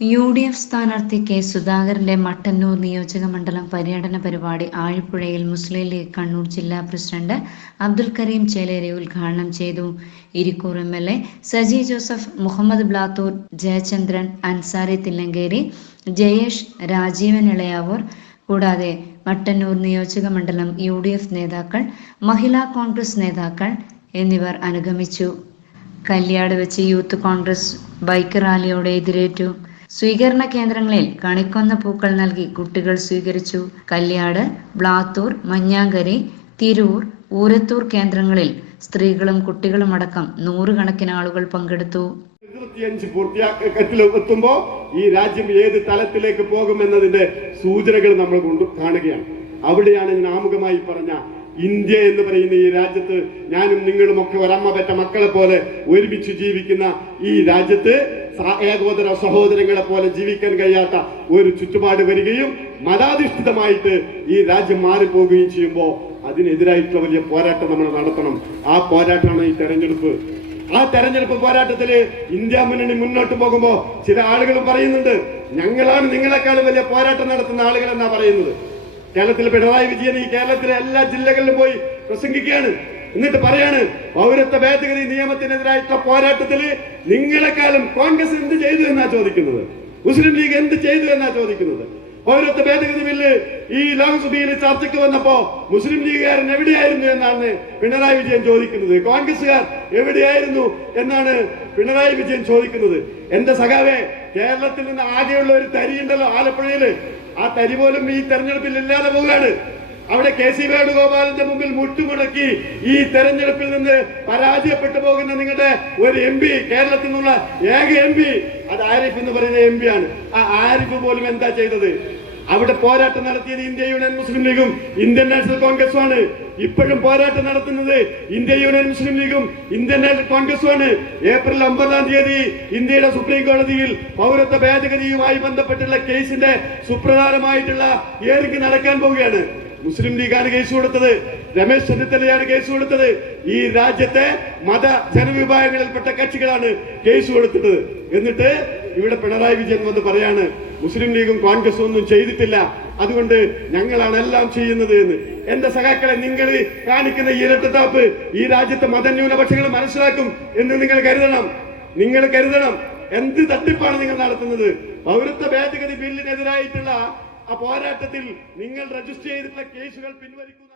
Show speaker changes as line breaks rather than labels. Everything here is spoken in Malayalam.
യു ഡി എഫ് സ്ഥാനാർത്ഥി കെ സുധാകരന്റെ മട്ടന്നൂർ നിയോജക മണ്ഡലം പര്യടന പരിപാടി ആഴിപ്പുഴയിൽ മുസ്ലിം ലീഗ് കണ്ണൂർ ജില്ലാ പ്രസിഡന്റ് അബ്ദുൽ കരീം ചേലേരി ഉദ്ഘാടനം ചെയ്തു. Irikkur M L A Saji Joseph Muhammad Blathur Jayachandran Ansari Thillankeri Jayesh Rajeevan Elayavoor. കൂടാതെ മട്ടന്നൂർ നിയോജക മണ്ഡലം യു ഡി എഫ് നേതാക്കൾ മഹിളാ കോൺഗ്രസ് നേതാക്കൾ എന്നിവർ അനുഗമിച്ചു. കല്യാട് വെച്ച് യൂത്ത് കോൺഗ്രസ് ബൈക്ക് റാലിയോടെ എതിരേറ്റു. സ്വീകരണ കേന്ദ്രങ്ങളിൽ കണിക്കൊന്ന പൂക്കൾ നൽകി കുട്ടികൾ സ്വീകരിച്ചു. കല്യാട് ബ്ലാത്തൂർ മഞ്ഞാങ്കരി തിരൂർ ഊരത്തൂർ കേന്ദ്രങ്ങളിൽ സ്ത്രീകളും കുട്ടികളും അടക്കം നൂറുകണക്കിന് ആളുകൾ പങ്കെടുത്തു.
ഇരുപത്തിയഞ്ച് പൂർത്തിയാക്കത്തിൽ എത്തുമ്പോൾ ഈ രാജ്യം ഏത് തലത്തിലേക്ക് പോകുമെന്നതിന്റെ സൂചനകൾ നമ്മൾ കൊണ്ട് കാണുകയാണ്. അവിടെയാണ് ഞാൻ ആമുഖമായി പറഞ്ഞ ഇന്ത്യ എന്ന് പറയുന്ന ഈ രാജ്യത്ത് ഞാനും നിങ്ങളും ഒക്കെ ഒരമ്മ പെറ്റ മക്കളെ പോലെ ഒരുമിച്ച് ജീവിക്കുന്ന ഈ രാജ്യത്ത് ഏകോദര സഹോദരങ്ങളെ പോലെ ജീവിക്കാൻ കഴിയാത്ത ഒരു ചുറ്റുപാട് വരികയും മതാധിഷ്ഠിതമായിട്ട് ഈ രാജ്യം മാറിപ്പോവുകയും ചെയ്യുമ്പോൾ അതിനെതിരായിട്ടുള്ള വലിയ പോരാട്ടം നമ്മൾ നടത്തണം. ആ പോരാട്ടമാണ് ഈ തെരഞ്ഞെടുപ്പ്. ആ തെരഞ്ഞെടുപ്പ് പോരാട്ടത്തിൽ ഇന്ത്യ മുന്നണി മുന്നോട്ട് പോകുമ്പോൾ ചില ആളുകൾ പറയുന്നുണ്ട് ഞങ്ങളാണ് നിങ്ങളെക്കാളും വലിയ പോരാട്ടം നടത്തുന്ന ആളുകൾ എന്നാ പറയുന്നത്? കേരളത്തിൽ പിണറായി വിജയൻ ഈ കേരളത്തിലെ എല്ലാ ജില്ലകളിലും പോയി പ്രസംഗിക്കുകയാണ്. എന്നിട്ട് പറയാണ് പൗരത്വ ഭേദഗതി നിയമത്തിനെതിരായിട്ടുള്ള പോരാട്ടത്തിൽ നിങ്ങളെക്കാളും കോൺഗ്രസ് എന്ത് ചെയ്തു എന്നാ ചോദിക്കുന്നത്? മുസ്ലിം ലീഗ് എന്ത് ചെയ്തു എന്നാ ചോദിക്കുന്നത്? പൗരത്വ ഭേദഗതി ബില്ല് ഈ ലോക്സഭയിൽ ചർച്ചയ്ക്ക് വന്നപ്പോ മുസ്ലിം ലീഗുകാരൻ എവിടെയായിരുന്നു എന്നാണ് പിണറായി വിജയൻ ചോദിക്കുന്നത്. കോൺഗ്രസുകാർ എവിടെയായിരുന്നു എന്നാണ് പിണറായി വിജയൻ ചോദിക്കുന്നത്. എന്റെ സഖാവേ കേരളത്തിൽ നിന്ന് ആകെയുള്ള ഒരു തരിയുണ്ടല്ലോ ആലപ്പുഴയിൽ. ആ തരി പോലും ഈ തെരഞ്ഞെടുപ്പിൽ ഇല്ലാതെ പോവുകയാണ്. അവിടെ കെ സി വേണുഗോപാലിന്റെ മുമ്പിൽ മുട്ടുമുടക്കി ഈ തെരഞ്ഞെടുപ്പിൽ നിന്ന് പരാജയപ്പെട്ടു പോകുന്ന നിങ്ങളുടെ ഒരു എം പി കേരളത്തിൽ നിന്നുള്ള ഏക എം പി അത് ആരിഫ് എന്ന് പറയുന്ന എം പി ആണ്. ആ ആരിഫ് പോലും എന്താ ചെയ്തത്? അവിടെ പോരാട്ടം നടത്തിയത് ഇന്ത്യ യൂണിയൻ മുസ്ലിം ലീഗും ഇന്ത്യൻ നാഷണൽ കോൺഗ്രസും ആണ്. ഇപ്പോഴും പോരാട്ടം നടത്തുന്നത് ഇന്ത്യ യൂണിയൻ മുസ്ലിം ലീഗും ഇന്ത്യൻ നാഷണൽ കോൺഗ്രസും ആണ്. ഏപ്രിൽ ഒമ്പതാം തീയതി ഇന്ത്യയുടെ സുപ്രീം കോടതിയിൽ പൗരത്വ ഭേദഗതിയുമായി ബന്ധപ്പെട്ടുള്ള കേസിന്റെ സുപ്രധാനമായിട്ടുള്ള ഏറിക്ക് നടക്കാൻ പോവുകയാണ്. മുസ്ലിം ലീഗാണ് കേസ് കൊടുത്തത്. രമേശ് ചെന്നിത്തലയാണ് കേസ് കൊടുത്തത്. ഈ രാജ്യത്തെ മത ജനവിഭാഗങ്ങളിൽപ്പെട്ട കക്ഷികളാണ് കേസ് കൊടുത്തത്. എന്നിട്ട് ഇവിടെ പിണറായി വിജയൻ വന്ന് പറയാണ് മുസ്ലിം ലീഗും കോൺഗ്രസും ഒന്നും ചെയ്തിട്ടില്ല. അതുകൊണ്ട് ഞങ്ങളാണ് എല്ലാം ചെയ്യുന്നത് എന്ന്. എന്റെ സഖാക്കളെ നിങ്ങൾ കാണിക്കുന്ന ഈ ഇരട്ടത്താപ്പ് ഈ രാജ്യത്തെ മതന്യൂനപക്ഷങ്ങൾ മനസ്സിലാക്കും എന്ന് നിങ്ങൾ കരുതണം. നിങ്ങൾ കരുതണം. എന്ത് തട്ടിപ്പാണ് നിങ്ങൾ നടത്തുന്നത്? പൗരത്വ ഭേദഗതി ബില്ലിനെതിരായിട്ടുള്ള ആ പോരാട്ടത്തിൽ നിങ്ങൾ രജിസ്റ്റർ ചെയ്തിട്ടുള്ള കേസുകൾ പിൻവലിക്കുന്ന